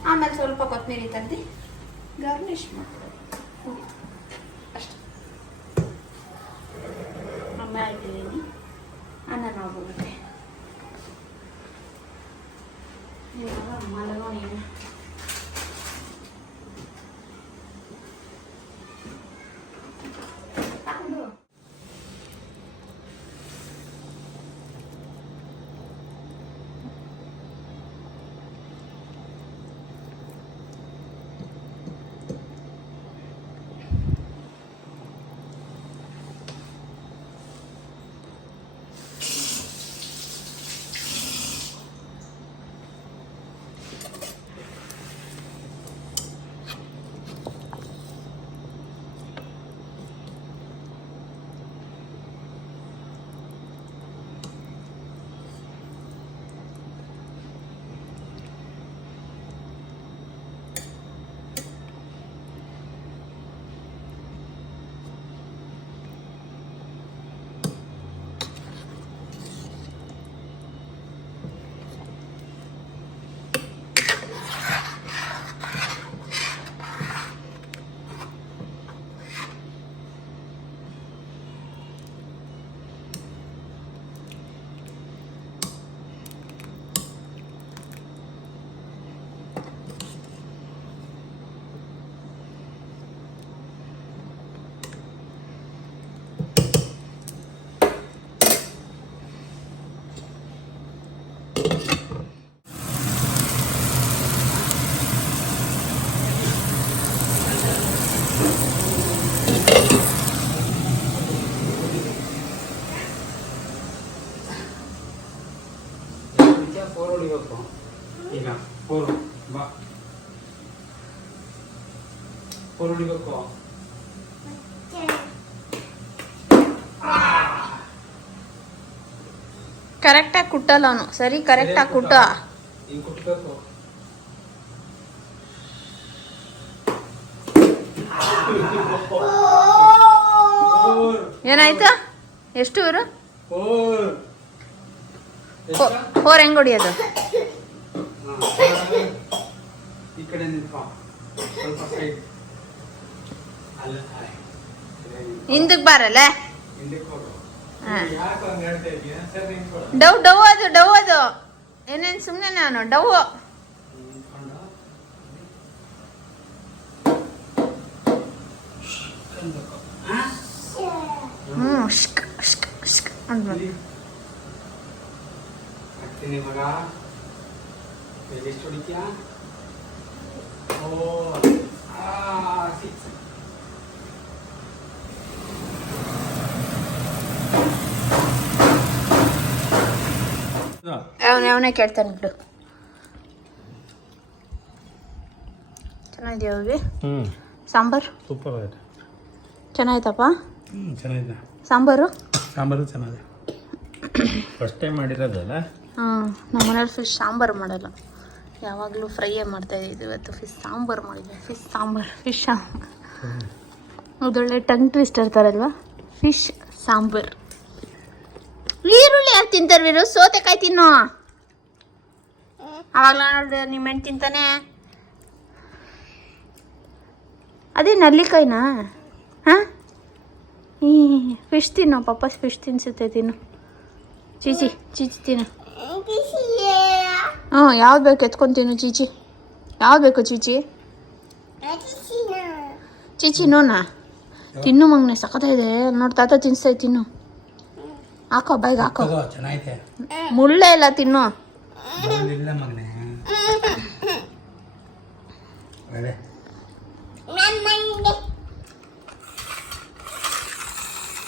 S1: ಆಮೇಲೆ ಸ್ವಲ್ಪ ಕೊತ್ತಂಬರಿ ತಂದು ಗಾರ್ನಿಷ್ ಮಾಡ್ತಾರೆ ಅಷ್ಟೇ ಆಮೇಲೆ ಅನ್ನ
S2: ನಾವು ಮಲಗೋಣ
S1: ಕರೆಕ್ಟಾಗಿ ಕುಟ್ಟಲ್ಲ ಅವನು. ಸರಿ ಕರೆಕ್ಟಾಗಿ ಕುಟ್ಟ. ಏನಾಯ್ತು? ಎಷ್ಟು ಇವರು
S2: ಫೋರ್
S1: ಹೆಂಗ್ ಹೊಡಿಯೋದು? ಹಿಂದಕ್ಕೆ ಬಾರಲ್ಲ ಡವ್ ಡವ್ ಅದು ಡವ್ ಅದು. ಏನೇನು ಸುಮ್ಮನೆ ನಾನು ಡವ್ ಹ್ಞೂ
S2: ಮಗ. ಎಷ್ಟು ಹೊಡಿತೀಯ? ಓ ಆ ಸಿಕ್ಸ್.
S1: ಅವನೇ ಅವನೇ ಕೇಳ್ತಾನೆ ಬಿಡು. ಚೆನ್ನಾಗಿದೆ ಹೋಗಿ?
S2: ಹ್ಞೂ
S1: ಸಾಂಬಾರು?
S2: ಸೂಪರ್ ಆಗಿದೆ
S1: ಚೆನ್ನಾಯ್ತಪ್ಪ?
S2: ಹ್ಞೂ ಚೆನ್ನಾಗಿದೆ.
S1: ಸಾಂಬಾರು?
S2: ಸಾಂಬಾರು ಚೆನ್ನಾಗಿದೆ. ಫಸ್ಟ್ ಟೈಮ್ ಮಾಡಿರೋದಲ್ಲ
S1: ಹಾಂ ನಮ್ಮ ಮನೇಲಿ ಫಿಶ್ ಸಾಂಬಾರು ಮಾಡಲ್ಲ. ಯಾವಾಗಲೂ ಫ್ರೈಯೇ ಮಾಡ್ತಾ ಇದ್ದೀವಿ ಇವತ್ತು. ಫಿಶ್ ಸಾಂಬಾರು ಮಾಡಿದ್ವಿ ಫಿಶ್ ಸಾಂಬಾರು ಫಿಶ್ ಅದೊಳ್ಳೆ ಟಂಗ್ ಟ್ವಿಸ್ಟರ್ ಇರ್ತಾರಲ್ವಾ ಫಿಶ್ ಸಾಂಬಾರು. ಈರುಳ್ಳಿ ಯಾರು ತಿಂತಾರೆ ವೀರು? ಸೋತೆಕಾಯಿ ತಿನ್ನೋ. ಅವಾಗಲ ನಿಮ್ಮ ಹೆಣ್ಣು ತಿಂತಾನೆ. ಅದೇ ನಲ್ಲಿಕಾಯಿನಾ? ಹಾಂ? ಈ ಫಿಶ್ ತಿನ್ನು ಪಾಪ ಫಿಶ್ ತಿನ್ಸುತ್ತೆ ತಿನ್ನು. ಚೀಚಿ ಚೀಚಿ ತಿನ್ನು. ಹ್ಞೂ ಯಾವ್ದು ಬೇಕು ಎತ್ಕೊಂಡು ತಿನ್ನು ಚೀಚಿ. ಯಾವ್ದು ಬೇಕು ಚೀಚಿ? ಚೀಚಿ ನೋನಾ? ತಿನ್ನು ಮಗನೆ ಸಖತ್ತಾಗಿದೆ. ನೋಡಿ ತಾತ ತಿನ್ಸ್ತಾ ಇದ್ ತಿನ್ನು. ಹಾಕೋ ಬೈಗ್ ಹಾಕೋ.
S2: ಮುಳ್ಳೇ
S1: ಮುಳ್ಳೆ ಇಲ್ಲ ತಿನ್ನು.
S2: ಇಲ್ಲ ಮಗನೇ. ಒಳ್ಳೆ.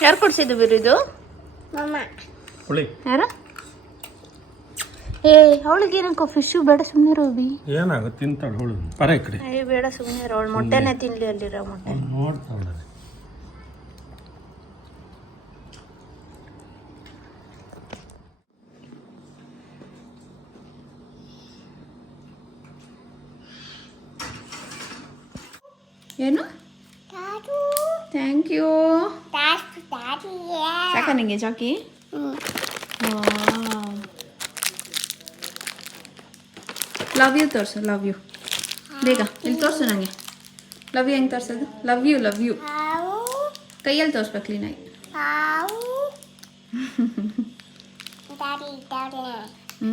S1: ಯಾರು ಕೊಡ್ಸಿದ್ದು ಬಿರಿದು
S2: ಹುಳಿ.
S1: ಯಾರು? ಏ ಅವಳಿಗೆ ಏನಕ್ಕೋ ಫಿಶ್ ಬೇಡ ಸುಮ್ಮನೆ ರೋಬಿ
S2: ಏನಾಗುತ್ತೆ ತಿಂತಾಳೆ ಹುಳು ಪರ ಈ ಕಡೆ.
S1: ಬೇಡ ಸುಮ್ಮನೆ ಅವಳು ಮೊಟ್ಟೆನೇ ತಿನ್ಲಿ ಅಲ್ಲಿರೋ ಮೊಟ್ಟೆ.
S2: ನೋಡ್ತಾಳೆ
S1: ಏನು? ಥ್ಯಾಂಕ್ ಯು ಸಾಕ ನಿಂಗೆ ಚಾಕಿ ಲವ್ ಯು ತೋರಿಸು ಲವ್ ಯು ಬೇಗ ಇಲ್ಲಿ ತೋರಿಸು ನನಗೆ ಲವ್ ಯು ಹೆಂಗೆ ತೋರಿಸೋದು? ಲವ್ ಯು ಲವ್ ಯು ಕೈಯಲ್ಲಿ ತೋರಿಸ್ಬೇಕು ಕ್ಲೀನಾಗಿ. ಹ್ಞೂ